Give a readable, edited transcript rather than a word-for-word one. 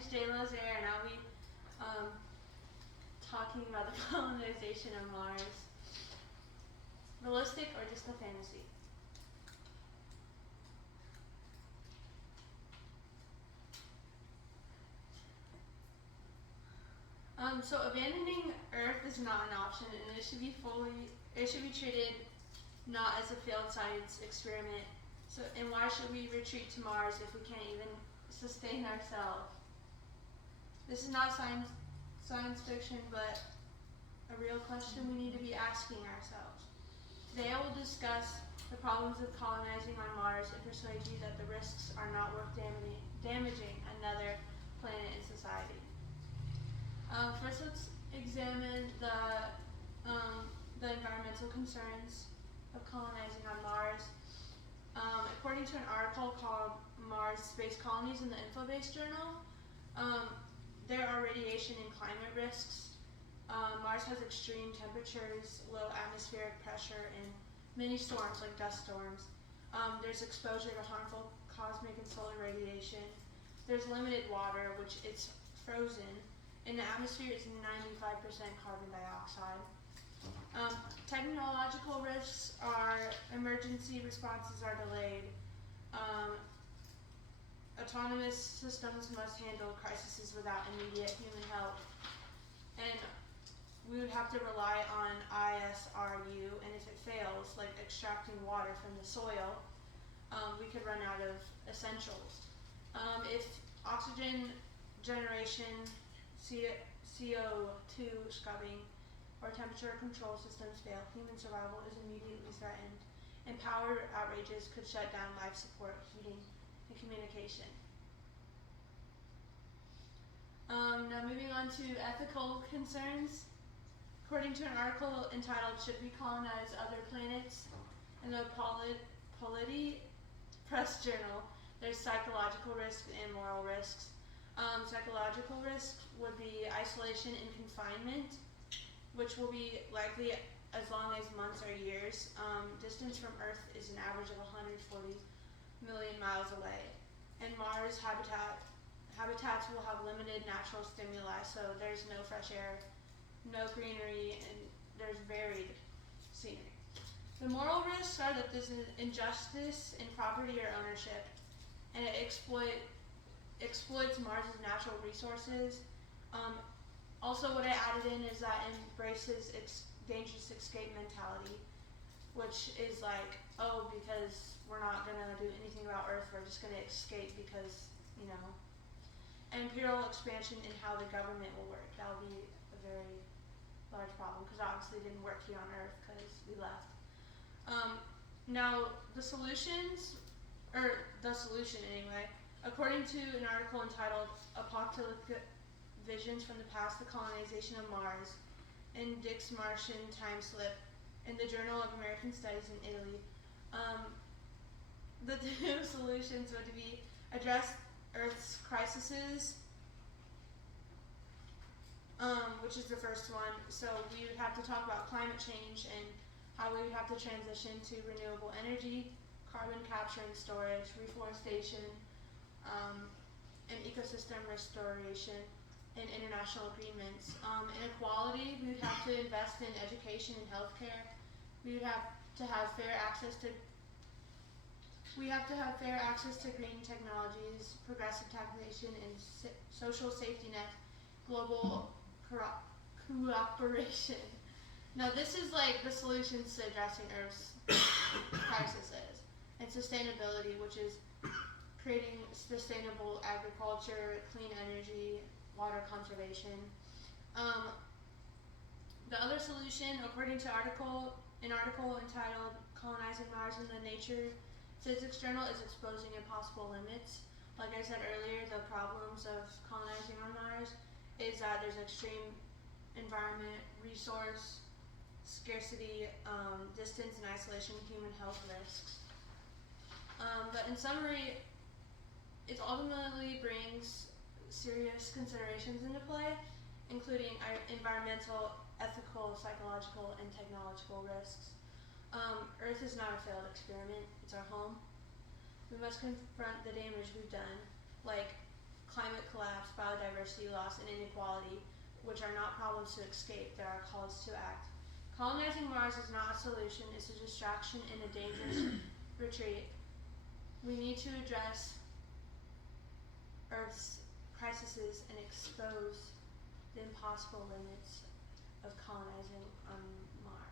name's Jay Lozier, and I'll be talking about the colonization of Mars. Realistic or just a fantasy? So abandoning Earth is not an option, and it should be treated not as a failed science experiment. So, and why should we retreat to Mars if we can't even sustain ourselves? This is not science fiction, but a real question we need to be asking ourselves. Today I will discuss the problems of colonizing on Mars and persuade you that the risks are not worth damaging another planet and society. First, let's examine the environmental concerns of colonizing on Mars. According to an article called Mars Space Colonies in the InfoBase Journal, there are radiation and climate risks. Mars has extreme temperatures, low atmospheric pressure, and many storms like dust storms. There's exposure to harmful cosmic and solar radiation. There's limited water, which it's frozen, and the atmosphere is 95% carbon dioxide. Technological risks are emergency responses are delayed. Autonomous systems must handle crises without immediate human help. And we would have to rely on ISRU, and if it fails, like extracting water from the soil, we could run out of essentials. If oxygen generation, CO2 scrubbing, or temperature control systems fail, human survival is immediately threatened, and power outages could shut down life support, heating, and communication. Now moving on to ethical concerns. According to an article entitled "Should We Colonize Other Planets?" in the Polity Press Journal, there's psychological risks and moral risks. Psychological risks would be isolation and confinement, which will be likely as long as months or years. Distance from Earth is an average of 140 million miles away. And Mars habitats will have limited natural stimuli, so there's no fresh air, no greenery, and there's varied scenery. The moral risks are that there's an injustice in property or ownership, and it exploits Mars's natural resources. Also, what I added in is that embraces dangerous escape mentality, which is like, oh, because we're not going to do anything about Earth, we're just going to escape because, and imperial expansion in how the government will work. That would be a very large problem, because obviously it didn't work here on Earth because we left. Now, the solution anyway, according to an article entitled "Apocalyptic Visions from the Past, the Colonization of Mars" in Dick's Martian Time Slip in the Journal of American Studies in Italy, the two solutions would be address Earth's crises, which is the first one. So we would have to talk about climate change and how we would have to transition to renewable energy, carbon capture and storage, reforestation, and ecosystem restoration, and international agreements. Inequality, we would have to invest in education and healthcare. We would have to have fair access to green technologies, progressive taxation, and social safety net, global cooperation. Now this is like the solutions to addressing Earth's crises, and sustainability, which is creating sustainable agriculture, clean energy, water conservation. The other solution, according to an article entitled "Colonizing Mars in the Nature Physics Journal," is exposing impossible limits. Like I said earlier, the problems of colonizing on Mars is that there's extreme environment, resource scarcity, distance and isolation, human health risks. But in summary, it ultimately brings serious considerations into play, including environmental, ethical, psychological, and technological risks. Earth is not a failed experiment, it's our home. We must confront the damage we've done, like climate collapse, biodiversity loss, and inequality, which are not problems to escape, they are calls to act. Colonizing Mars is not a solution, it's a distraction and a dangerous retreat. We need to address Earth's crises and expose the impossible limits of colonizing on Mars.